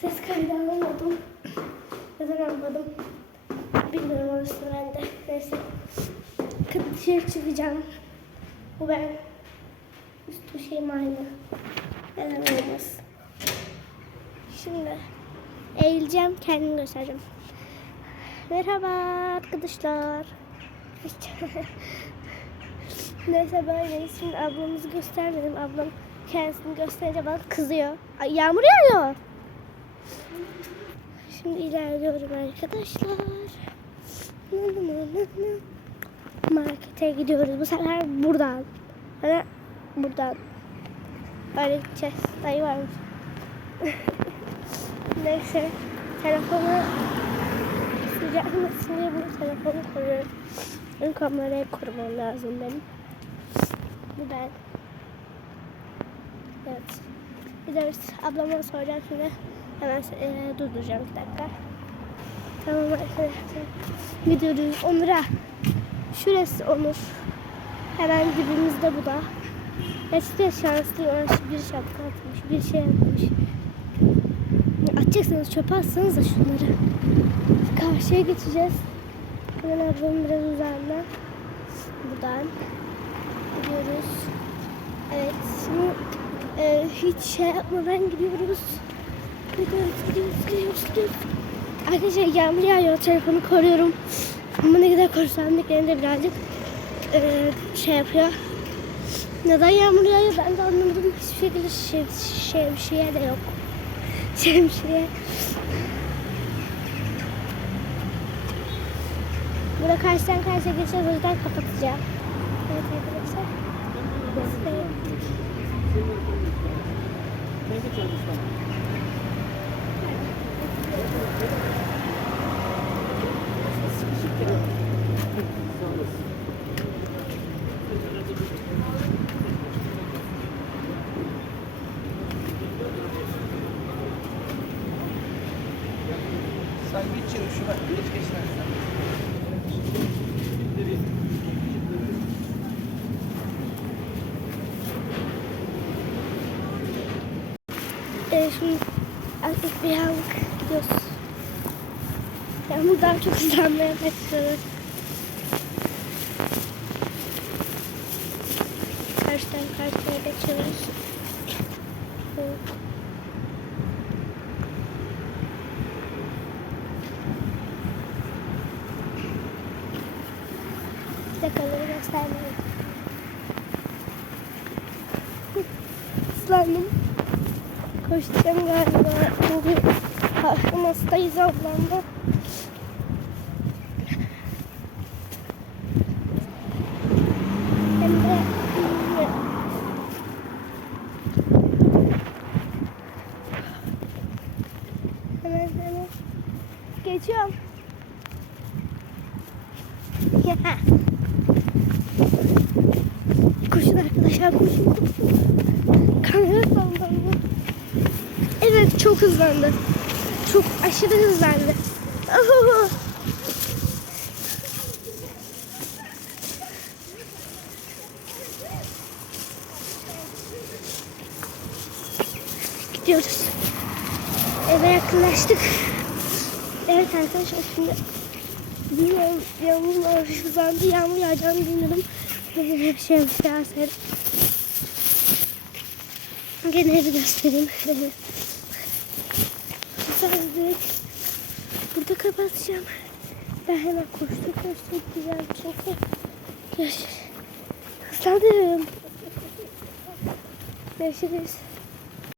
Ses kaydı alamadım. Neden almadım? Bilmiyorum orası bende. Neyse. Dışarı çıkacağım. Bu ben. Üstü şeyim aynı. Neden olmaz? Şimdi eğileceğim. Kendimi göstereceğim. Merhaba arkadaşlar. Neyse böyle. Şimdi ablamızı göstermedim. Ablam kendisini gösterince bana kızıyor. Ay, yağmur yağıyor. Şimdi ilerliyorum arkadaşlar. Markete gidiyoruz. Bu sefer buradan. Hani buradan. Böyle gideceğiz. Dayı varmış. Neyse. Telefonu sıcakmasın diye bu telefonu koruyorum. Ön kamerayı korumam lazım benim. Bu ben. Evet. Gidiyoruz. Ablama soracağım şimdi. Hemen e, durduracağım bir dakika. Tamam arkadaşlar. Gidiyoruz. Onur'a. Şurası Onur. Hemen dibimizde bu da. Gerçekten şanslı. Orası bir şapka atmış. Bir şey yapmış. Atacaksınız çöpe atsanız da şunları. Karşıya geçeceğiz. Hemen ablamın biraz uzağında. Buradan gidiyoruz. Evet şimdi e, hiç şey yapmadan gidiyoruz. Arkadaşlar yağmur yağıyor. Telefonu koruyorum. Ama ne kadar korusam da de birazcık e, şey yapıyor. Neden yağmur yağıyor ben de anlamadım. Hiçbir şekilde şem, şemsiye de yok. Şemsiye. Burada karşıdan karşıya geçeceğiz. O yüzden kapatacağım. Evet arkadaşlar. Evet. Sen geç canım şuna. Geç geç sen. Ee, şimdi artık bir yağmur gidiyoruz. Yağmur daha çok hızlanmaya başladı. Karşıdan karşıya geçiyoruz. Evet. Plakaları göstermeyin. Islandım. Koşacağım galiba. Hakkım hastayız iyi. Hemen hemen geçiyorum. Ya. Koşun arkadaşlar koşun. Kamera sallandı. Evet çok hızlandı. Çok aşırı hızlandı. Gidiyoruz. Eve yakınlaştık. Evet arkadaşlar şimdi bilmiyorum yağmur var hızlandı. Yağmur yağacağını bilmiyordum. Benim hep şey gösterdim. Gene evi göstereyim. Güzeldi. Burada kapatacağım. Ben hemen koştum koştum. Güzel bir şekilde. Görüşürüz. Hızlandım. Görüşürüz.